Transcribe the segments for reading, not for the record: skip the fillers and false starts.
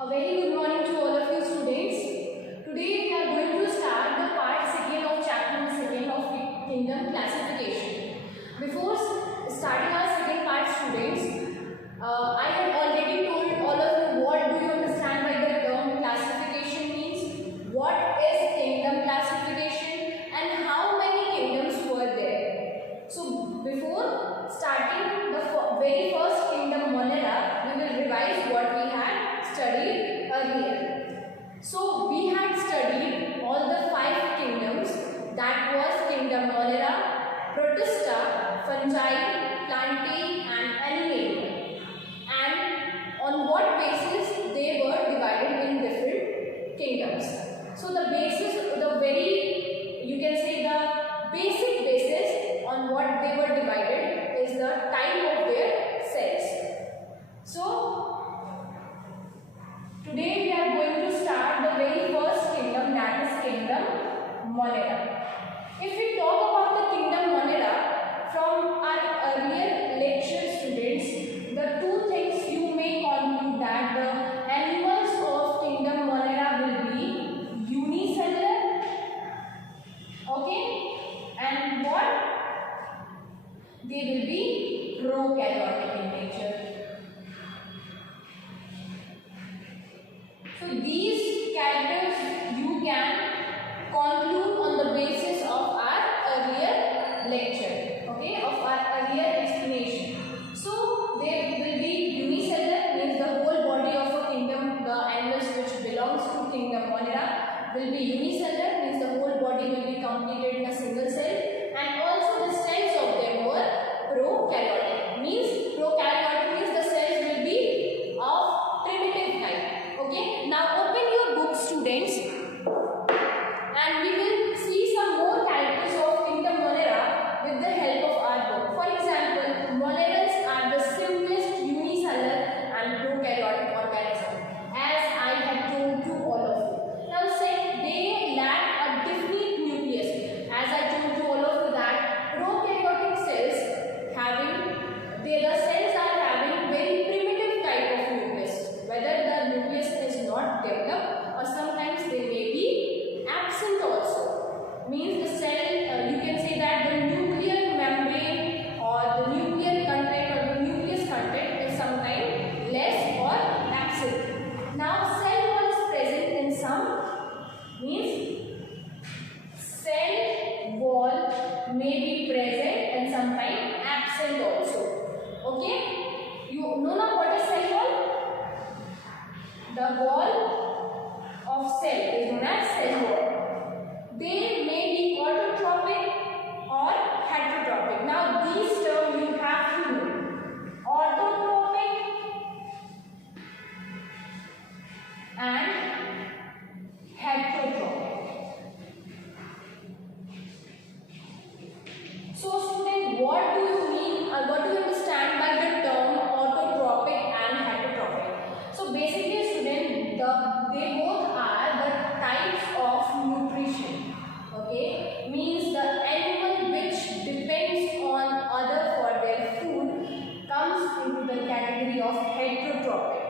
A very good morning to all of you students. Today we are going to start the part 2 of chapter 2 of kingdom classification. Before starting our second part students, I have already told all of you what do you understand by the term classification means, what is kingdom classification and how many kingdoms were there. So before starting the very first kingdom Monera, we will revise what we had studied earlier. So we had studied all the 5 kingdoms, that was kingdom Monera, Protista, Fungi, Plantae and Animalia, and on what basis they were divided in different kingdoms. So the basis, you can say the basic basis on what they were divided is the type of their cells. So today we are going to start the very first kingdom, that is kingdom Monera. If we talk about the kingdom Monera from our earlier lecture students, the two things you may conclude that the animals of kingdom Monera will be unicellular, okay, and what? They will be prokaryotic in nature. So these characters you can conclude on the basis of our earlier lecture, okay, of our earlier explanation. So they will be unicellular, means the whole body of a kingdom, the animals which belongs to kingdom Monera will be unicellular, means the whole body will be completed in a single cell, and also the cells of them were prokaryotic, means the cells will be of primitive type. Okay, now open your book students and we will see some more characters of kingdom Monera with the help of our book. For example, Monerans are the simplest unicellular and prokaryotic organism, as I have told to all of you. Now say they lack a definite nucleus, as I told to all of you that prokaryotic cells the cells are having very primitive type of nucleus, whether the nucleus is not developed or sometimes they may be absent also. Means the cell, you can say that the nuclear membrane or the nuclear content or the nucleus content is sometimes less or absent. Now cell wall is present in some, means cell wall may be present and sometimes absent also. Okay, you know now what is cell wall? The wall of cell is known as cell wall. They may be autotrophic or heterotrophic. Now these terms you have to know. Autotrophic and heterotrophic. So student, what do you mean or what do you understand by the term autotrophic and heterotrophic? So basically student, they both are the types of nutrition, okay, means the animal which depends on other for their food comes into the category of heterotrophic.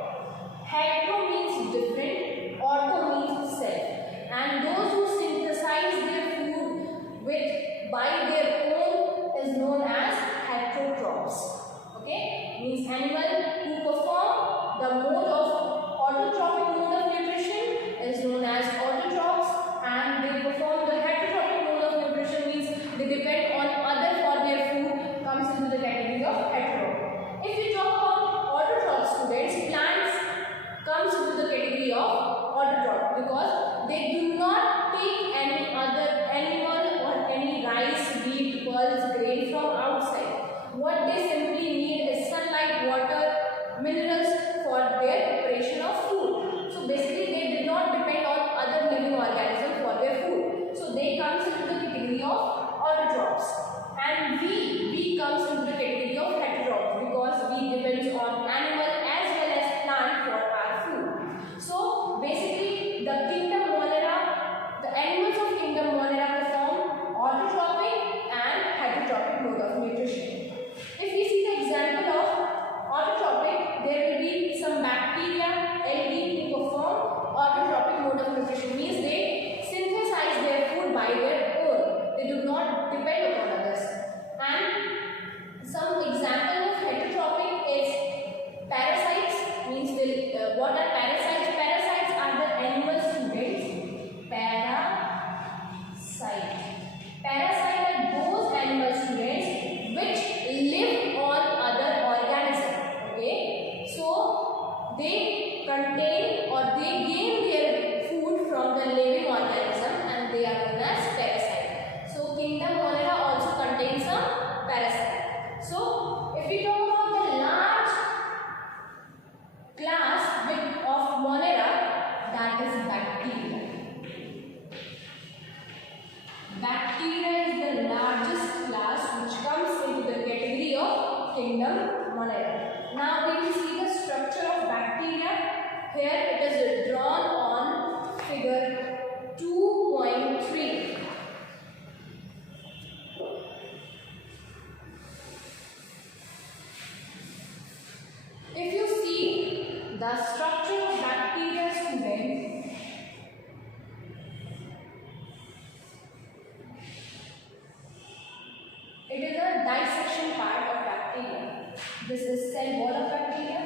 Hetero means different, auto means self, and those who synthesize their food by their own is known as heterotrophs. Okay, means animal who perform the autotrophic mode of nutrition is known as autotrophs, and they perform the heterotrophic mode of nutrition, means they depend on other for their food, comes into the category of hetero. If you talk about autotrophs students, plants comes into the category of autotroph because they do not take any other animal or any rice, wheat, pulse, grain from outside. What they simply need is sunlight, water, minerals for their bacteria, student, it is a dissection part of bacteria. This is cell wall of bacteria.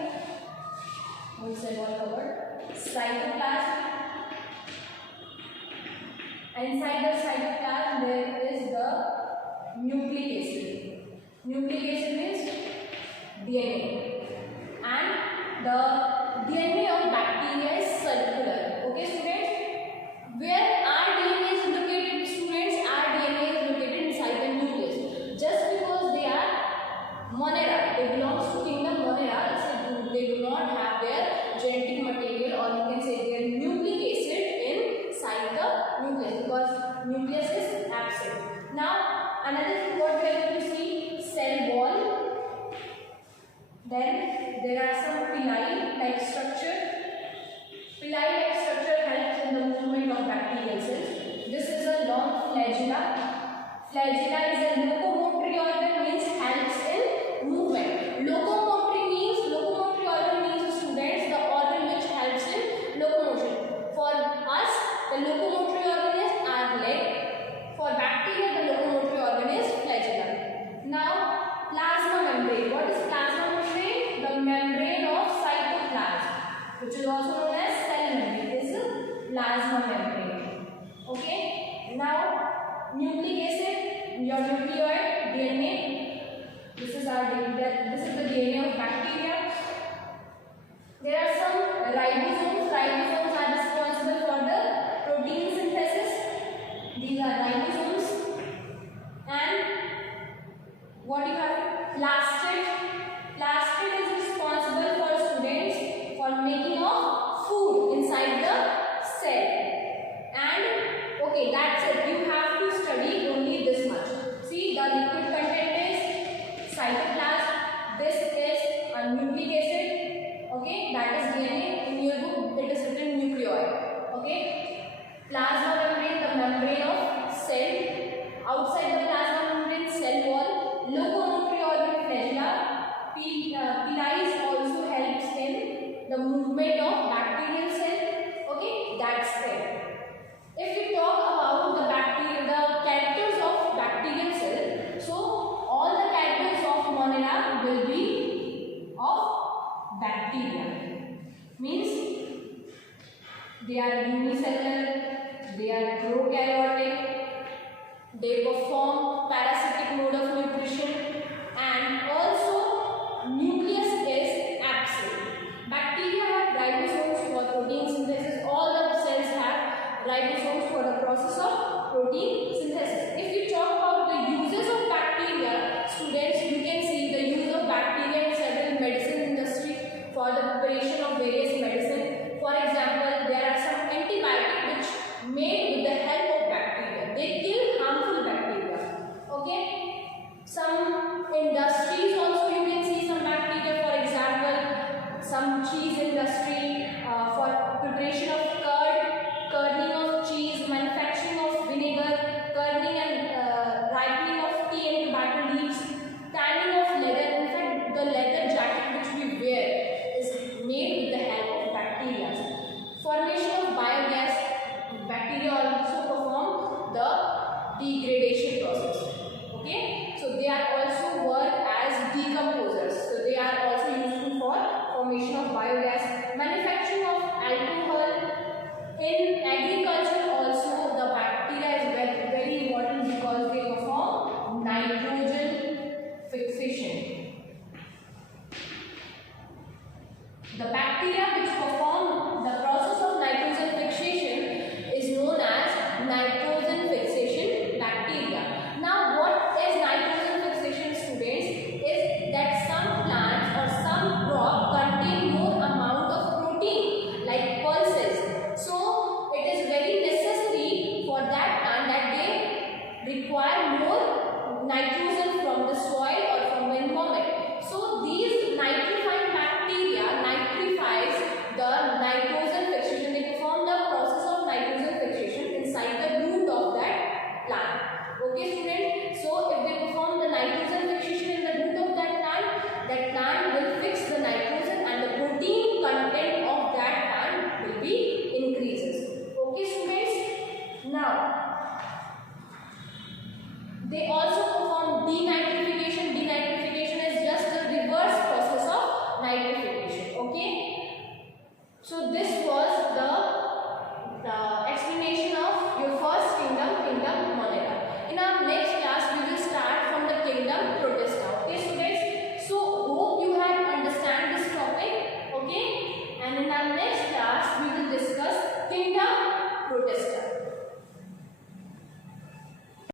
Whole cell wall covered. Cytoplasm. Inside the cytoplasm there is the nucleic acid. Nucleic acid means DNA. And the DNA of bacteria is circular. Okay, students? Where our DNA is located, students, our DNA is located inside the nucleus. Just because they are monera, they belong to kingdom monera, so they do not have their genetic material, or you can say their nucleic acid inside the nucleus, because nucleus is absent. Now, another thing what we are going to see, cell wall. Then there are some pili-like structure. Pili-like structure helps in the movement of bacterial cells. This is a long flagella. Flagella is a locomotory organ, means helps in movement. Locomotory organ means, students, the organ which helps in locomotion. For us, the locomotory organ is our leg. For bacteria, the locomotory organ is flagella. Now, plasma membrane. What is plasma membrane? The membrane of cytoplasm, which is also known as cell membrane, is plasma membrane. Okay. Now, nucleic acid, your nucleoid DNA. This is the DNA of bacteria. There are some ribosomes. Ribosomes are responsible for the protein synthesis. These are ribosomes. And what you have? Plastid. Plastid is responsible for, students, for making of food inside the cell. And okay, that's it. You have to study only this much. See, the liquid content is cytoplasm. This is a nucleic acid. Okay, that is DNA. In your book, it is written nucleoid. Okay, plasma membrane, the membrane of cell. Outside the plasma membrane, cell wall. Locomotory organ, flagella. Pili also helps in the movement of bacterial cell. Okay, that's it. If we talk about the characters of bacterial cell, so all the characters of monera will be of bacteria. Means they are unicellular, they are prokaryotic, they perform parasitic mode of nutrition, and also nucleus is absent. Bacteria have ribosomes for protein synthesis. All the cells have ribosomes for the process of protein synthesis. If you talk about the uses of bacteria, students, you can see the use of bacteria in several medicine industry for the preparation of various medicine. For example, there are some antibiotics which made with the help of bacteria. They kill harmful bacteria. Okay. Some industries also you can see some bacteria. For example, some cheese industry for preparation of curdening of cheese, manufacturing of vinegar, curdening and ripening of tea and tobacco leaves, tanning of leather. In fact, the leather jacket which we wear is made with the help of bacteria. Formation of biogas. Bacteria also perform the degradation process. Okay, so they are also work as decomposers. So they are also useful for formation of biogas. Manufacturing